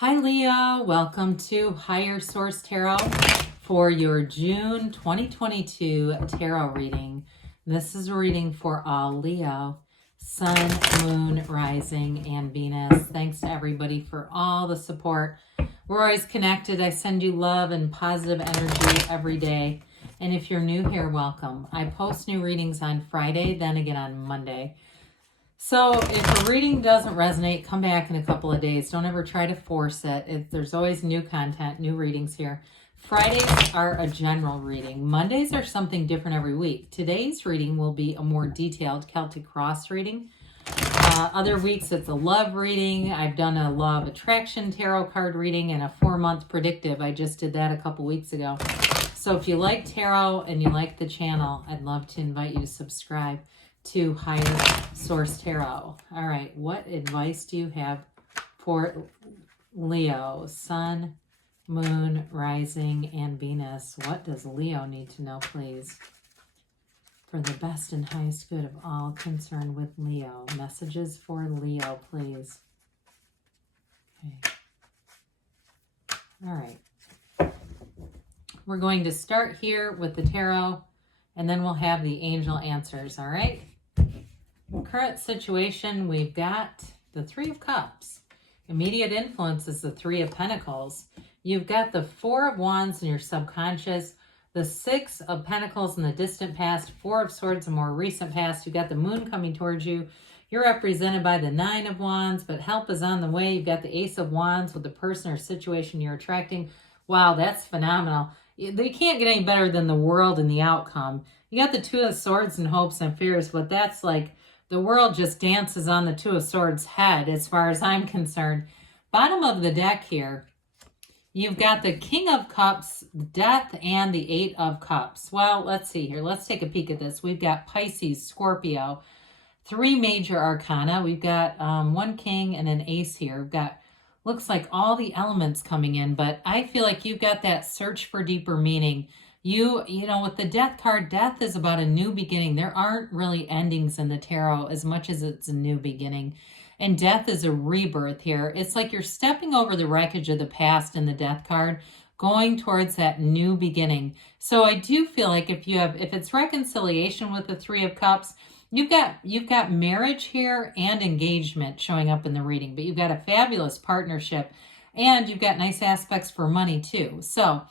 Hi Leo, welcome to Higher Source Tarot for your June 2022 tarot reading. This is a reading for all Leo, Sun, Moon, Rising, and Venus. Thanks to everybody for all the support. We're always connected. I send you love and positive energy every day. And if you're new here, welcome. I post new readings on Friday, then again on Monday. So if a reading doesn't resonate, come back in a couple of days. Don't ever try to force it. There's always new content, new readings here. Fridays are a general reading. Mondays are something different every week. Today's reading will be a more detailed Celtic Cross reading. Other weeks it's a love reading. I've done a Law of Attraction tarot card reading and a 4-month predictive. I just did that a couple weeks ago. So if you like tarot and you like the channel, I'd love to invite you to subscribe to Higher Source Tarot. All right, what advice do you have for Leo, Sun, Moon, Rising, and Venus? What does Leo need to know, please? For the best and highest good of all concerned with Leo. Messages for Leo, please. Okay. All right. We're going to start here with the tarot, and then we'll have the angel answers, all right? Current situation, we've got the Three of Cups. Immediate influence is the Three of Pentacles. You've got the Four of Wands in your subconscious, the Six of Pentacles in the distant past, Four of Swords in more recent past. You've got the Moon coming towards you. You're represented by the Nine of Wands, but help is on the way. You've got the Ace of Wands with the person or situation you're attracting. Wow, that's phenomenal. They can't get any better than the world and the outcome. You got the Two of Swords and hopes and fears, but that's like the world just dances on the Two of Swords head as far as I'm concerned. Bottom of the deck here, you've got the King of Cups, Death, and the Eight of Cups. Well, let's see here. Let's take a peek at this. We've got Pisces, Scorpio, three major arcana. We've got one king and an ace here. We've got, looks like all the elements coming in, but I feel like you've got that search for deeper meaning. You know, with the Death card, death is about a new beginning. There aren't really endings in the tarot as much as it's a new beginning. And death is a rebirth here. It's like you're stepping over the wreckage of the past in the Death card, going towards that new beginning. So I do feel like if it's reconciliation with the Three of Cups, you've got marriage here and engagement showing up in the reading, but you've got a fabulous partnership and you've got nice aspects for money too. So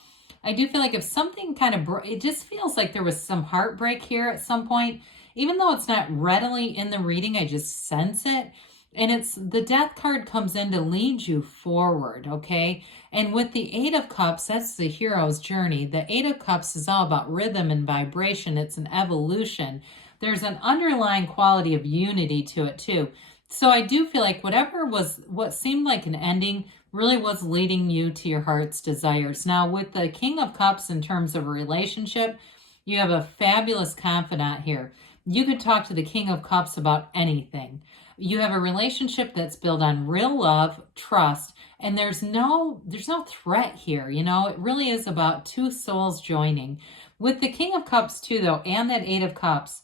I do feel like if something kind of, it just feels like there was some heartbreak here at some point, even though it's not readily in the reading, I just sense it. And it's the Death card comes in to lead you forward, okay? And with the Eight of Cups, that's the hero's journey. The Eight of Cups is all about rhythm and vibration. It's an evolution. There's an underlying quality of unity to it too. So I do feel like what seemed like an ending really was leading you to your heart's desires. Now with the King of Cups in terms of a relationship, you have a fabulous confidant here. You could talk to the King of Cups about anything. You have a relationship that's built on real love, trust, and there's no threat here. You know, it really is about two souls joining. With the King of Cups too, though, and that Eight of Cups,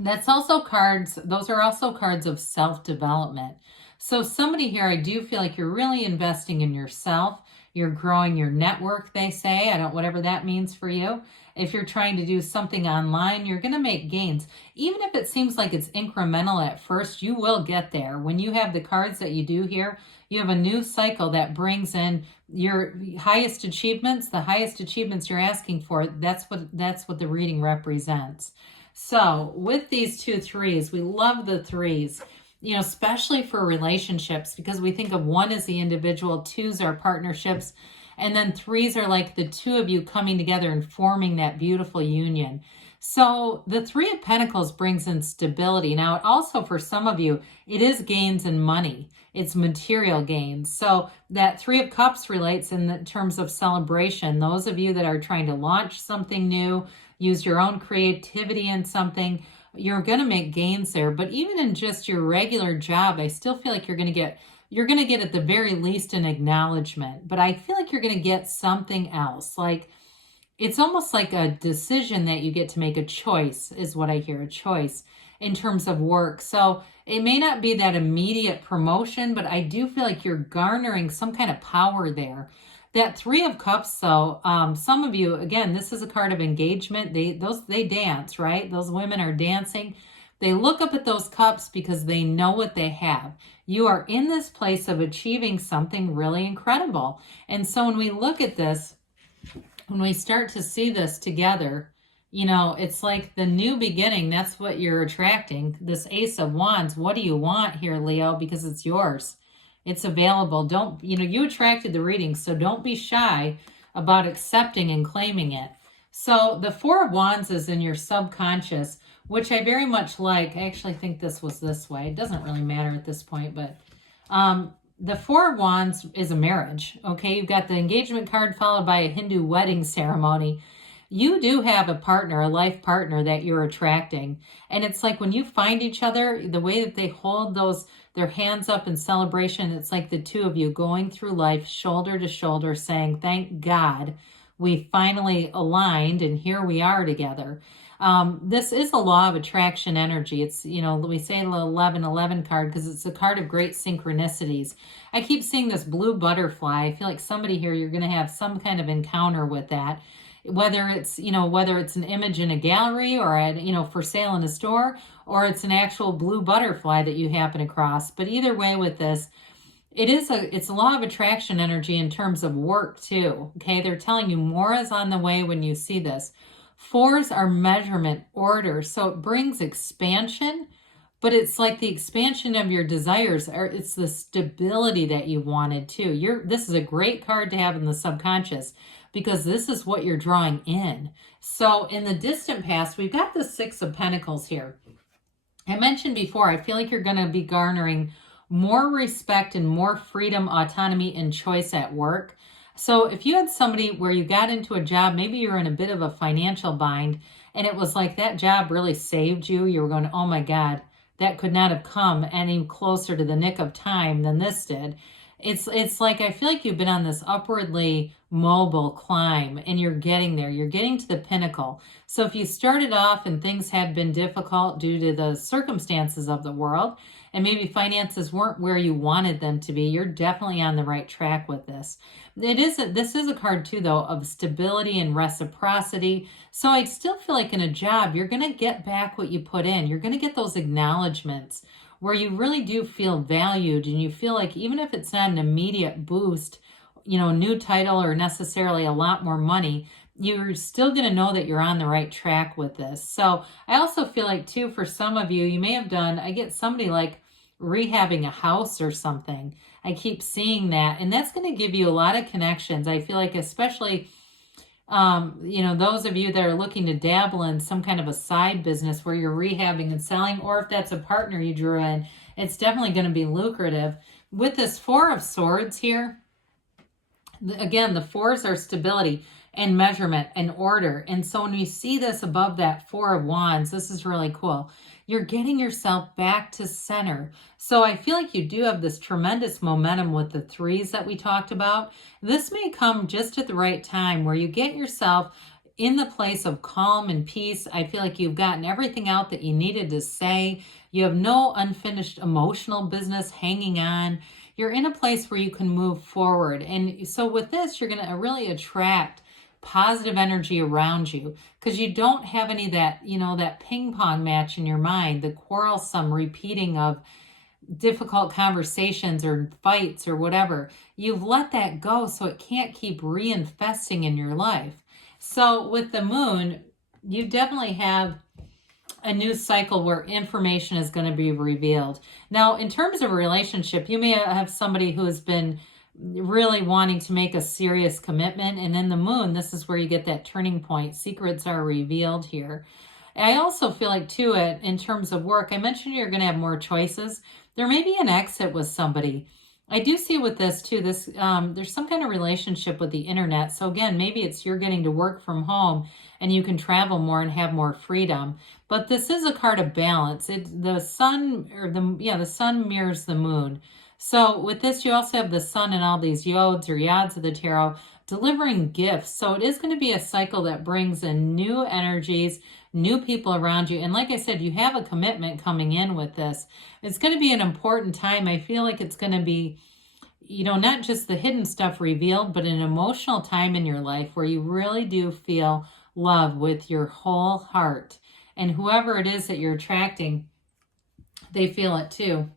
those are also cards of self-development. So somebody here, I do feel like you're really investing in yourself. You're growing your network, they say. Whatever that means for you. If you're trying to do something online, you're going to make gains. Even if it seems like it's incremental at first, you will get there. When you have the cards that you do here, you have a new cycle that brings in your highest achievements, the highest achievements you're asking for. That's what the reading represents. So with these two threes, we love the threes, you know, especially for relationships, because we think of one as the individual, twos are partnerships, and then threes are like the two of you coming together and forming that beautiful union. So the Three of Pentacles brings in stability. Now, also for some of you, it is gains in money. It's material gains. So that Three of Cups relates in the terms of celebration. Those of you that are trying to launch something new, use your own creativity in something, you're going to make gains there. But even in just your regular job, I still feel like you're going to get at the very least an acknowledgement. But I feel like you're going to get something else. Like it's almost like a decision that you get to make, a choice is what I hear, a choice. in terms of work. So it may not be that immediate promotion, but I do feel like you're garnering some kind of power there. That Three of Cups, though, some of you, again, this is a card of engagement. They dance, right? Those women are dancing. They look up at those cups because they know what they have. You are in this place of achieving something really incredible. And so when we look at this, when we start to see this together, you know, it's like the new beginning. That's what you're attracting. This Ace of Wands. What do you want here, Leo? Because it's yours. It's available. Don't, you know, you attracted the reading, so don't be shy about accepting and claiming it. So the Four of Wands is in your subconscious, which I very much like. I actually think this was this way. It doesn't really matter at this point, but the Four of Wands is a marriage, okay? You've got the engagement card followed by a Hindu wedding ceremony. You do have a partner, a life partner that you're attracting. And it's like when you find each other, the way that they hold their hands up in celebration, it's like the two of you going through life shoulder to shoulder saying, thank God we finally aligned and here we are together. This is a law of attraction energy. It's, you know, we say the 1111 card because it's a card of great synchronicities. I keep seeing this blue butterfly. I feel like somebody here, you're going to have some kind of encounter with that. Whether it's, you know, whether it's an image in a gallery or, you know, for sale in a store, or it's an actual blue butterfly that you happen across. But either way with this, it's a law of attraction energy in terms of work too. Okay. They're telling you more is on the way when you see this. Fours are measurement orders. So it brings expansion, but it's like the expansion of your desires, or it's the stability that you wanted too. This is a great card to have in the subconscious because this is what you're drawing in. So in the distant past, we've got the Six of Pentacles here. I mentioned before, I feel like you're going to be garnering more respect and more freedom, autonomy, and choice at work. So if you had somebody where you got into a job, maybe you're in a bit of a financial bind, and it was like that job really saved you. You were going, oh my God, that could not have come any closer to the nick of time than this did. It's like I feel like you've been on this upwardly mobile climb and you're getting there. You're getting to the pinnacle. So if you started off and things had been difficult due to the circumstances of the world and maybe finances weren't where you wanted them to be, you're definitely on the right track with this. This is a card too, though, of stability and reciprocity. So I still feel like in a job, you're going to get back what you put in. You're going to get those acknowledgments where you really do feel valued, and you feel like even if it's not an immediate boost, you know, new title or necessarily a lot more money, you're still going to know that you're on the right track with this. So I also feel like too, for some of you, you may have done, I get somebody like rehabbing a house or something. I keep seeing that, and that's going to give you a lot of connections. I feel like especially you know, those of you that are looking to dabble in some kind of a side business where you're rehabbing and selling, or if that's a partner you drew in, it's definitely going to be lucrative. With this Four of Swords here, again, the fours are stability and measurement and order. And so when we see this above that Four of Wands, this is really cool. You're getting yourself back to center. So I feel like you do have this tremendous momentum with the threes that we talked about. This may come just at the right time where you get yourself in the place of calm and peace. I feel like you've gotten everything out that you needed to say. You have no unfinished emotional business hanging on. You're in a place where you can move forward. And so with this, you're going to really attract positive energy around you because you don't have any of that, you know, that ping pong match in your mind, the quarrelsome repeating of difficult conversations or fights or whatever. You've let that go so it can't keep reinfesting in your life. So with the moon, you definitely have a new cycle where information is going to be revealed. Now, in terms of a relationship, you may have somebody who has been really wanting to make a serious commitment. And in the moon, this is where you get that turning point. Secrets are revealed here. I also feel like too, in terms of work, I mentioned you're going to have more choices. There may be an exit with somebody. I do see with this too, there's some kind of relationship with the internet. So again, maybe it's you're getting to work from home and you can travel more and have more freedom. But this is a card of balance. The sun mirrors the moon. So with this, you also have the sun and all these yods or yads of the tarot delivering gifts. So it is going to be a cycle that brings in new energies, new people around you. And like I said, you have a commitment coming in with this. It's going to be an important time. I feel like it's going to be, you know, not just the hidden stuff revealed, but an emotional time in your life where you really do feel love with your whole heart. And whoever it is that you're attracting, they feel it too.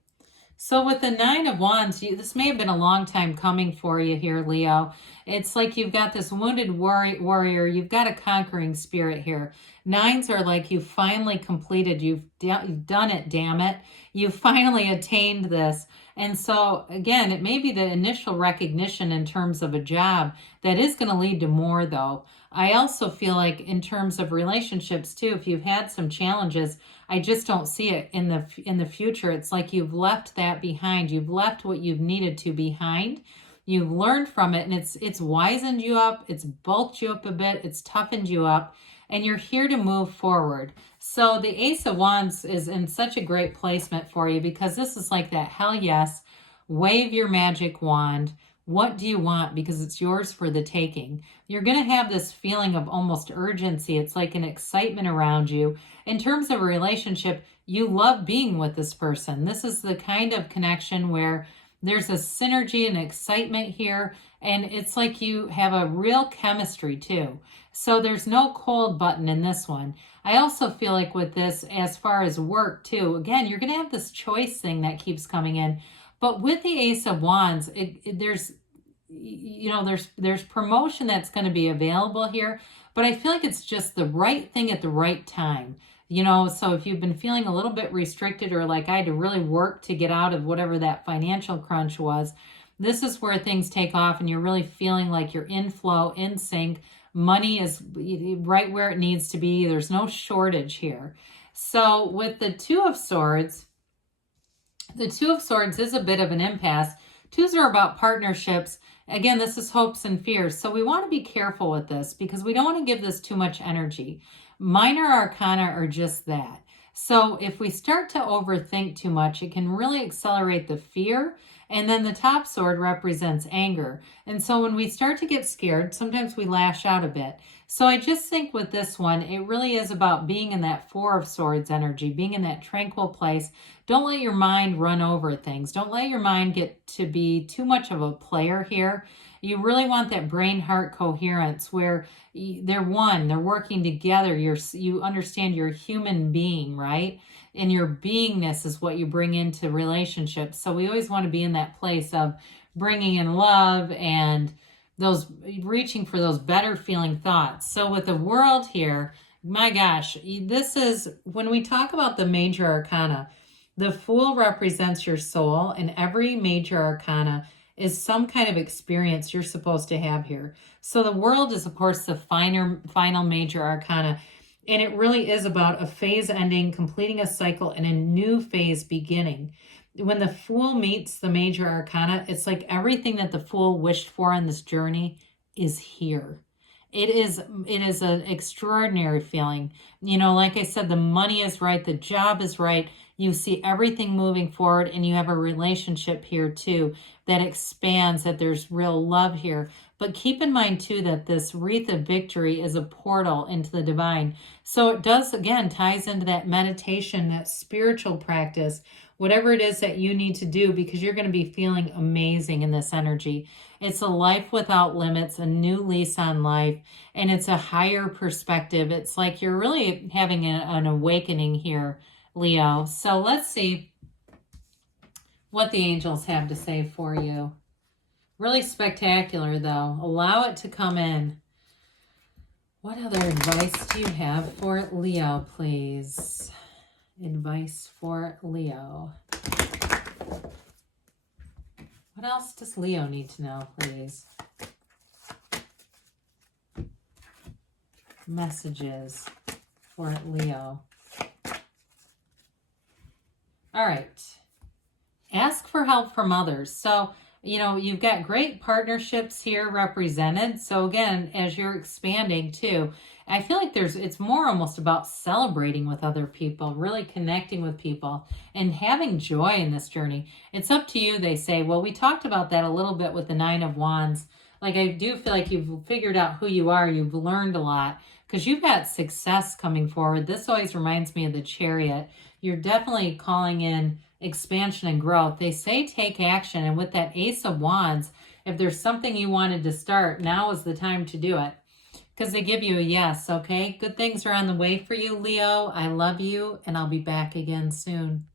So with the Nine of Wands, this may have been a long time coming for you here, Leo. It's like you've got this wounded warrior. You've got a conquering spirit here. Nines are like you finally completed. You've done it, damn it. You finally attained this. And so, again, it may be the initial recognition in terms of a job that is going to lead to more, though. I also feel like in terms of relationships, too, if you've had some challenges, I just don't see it in the future. It's like you've left that behind. You've left what you've needed to behind. You've learned from it, and it's wizened you up. It's bulked you up a bit. It's toughened you up, and you're here to move forward. So the Ace of Wands is in such a great placement for you because this is like that hell yes, wave your magic wand. What do you want? Because it's yours for the taking. You're going to have this feeling of almost urgency. It's like an excitement around you. In terms of a relationship, you love being with this person. This is the kind of connection where there's a synergy and excitement here. And it's like you have a real chemistry too. So there's no cold button in this one. I also feel like with this, as far as work too, again, you're going to have this choice thing that keeps coming in. But with the Ace of Wands, there's promotion that's going to be available here, but I feel like it's just the right thing at the right time. You know, so if you've been feeling a little bit restricted or like I had to really work to get out of whatever that financial crunch was, this is where things take off and you're really feeling like you're in flow, in sync. Money is right where it needs to be. There's no shortage here. So with the Two of Swords, the Two of Swords is a bit of an impasse. Twos are about partnerships. Again, this is hopes and fears. So we want to be careful with this because we don't want to give this too much energy. Minor arcana are just that. So if we start to overthink too much, it can really accelerate the fear. And then the top sword represents anger. And so when we start to get scared, sometimes we lash out a bit. So I just think with this one, it really is about being in that Four of Swords energy, being in that tranquil place. Don't let your mind run over things. Don't let your mind get to be too much of a player here. You really want that brain-heart coherence where they're one, they're working together. You understand you're a human being, right? And your beingness is what you bring into relationships. So we always want to be in that place of bringing in love and those reaching for those better feeling thoughts. So with the World here, my gosh, this is when we talk about the major arcana, the Fool represents your soul, and every major arcana is some kind of experience you're supposed to have here. So the World is, of course, the final major arcana. And it really is about a phase ending, completing a cycle, and a new phase beginning. When the Fool meets the major arcana, it's like everything that the Fool wished for in this journey is here. It is an extraordinary feeling. You know, like I said, the money is right, the job is right. You see everything moving forward, and you have a relationship here too that expands, that there's real love here. But keep in mind too that this wreath of victory is a portal into the divine. So it does, again, ties into that meditation, that spiritual practice, whatever it is that you need to do, because you're going to be feeling amazing in this energy. It's a life without limits, a new lease on life, and it's a higher perspective. It's like you're really having an awakening here, Leo. So let's see what the angels have to say for you. Really spectacular, though. Allow it to come in. What other advice do you have for Leo, please? Advice for Leo. What else does Leo need to know, please? Messages for Leo. All right. Ask for help from others. So, you know, you've got great partnerships here represented. So again, as you're expanding too, I feel like it's more almost about celebrating with other people, really connecting with people and having joy in this journey. It's up to you, they say. Well, we talked about that a little bit with the Nine of Wands. Like, I do feel like you've figured out who you are. You've learned a lot. because you've got success coming forward. This always reminds me of the Chariot. You're definitely calling in expansion and growth. They say take action, and with that Ace of Wands, if there's something you wanted to start, now is the time to do it, because they give you a yes, okay? Good things are on the way for you, Leo. I love you, and I'll be back again soon.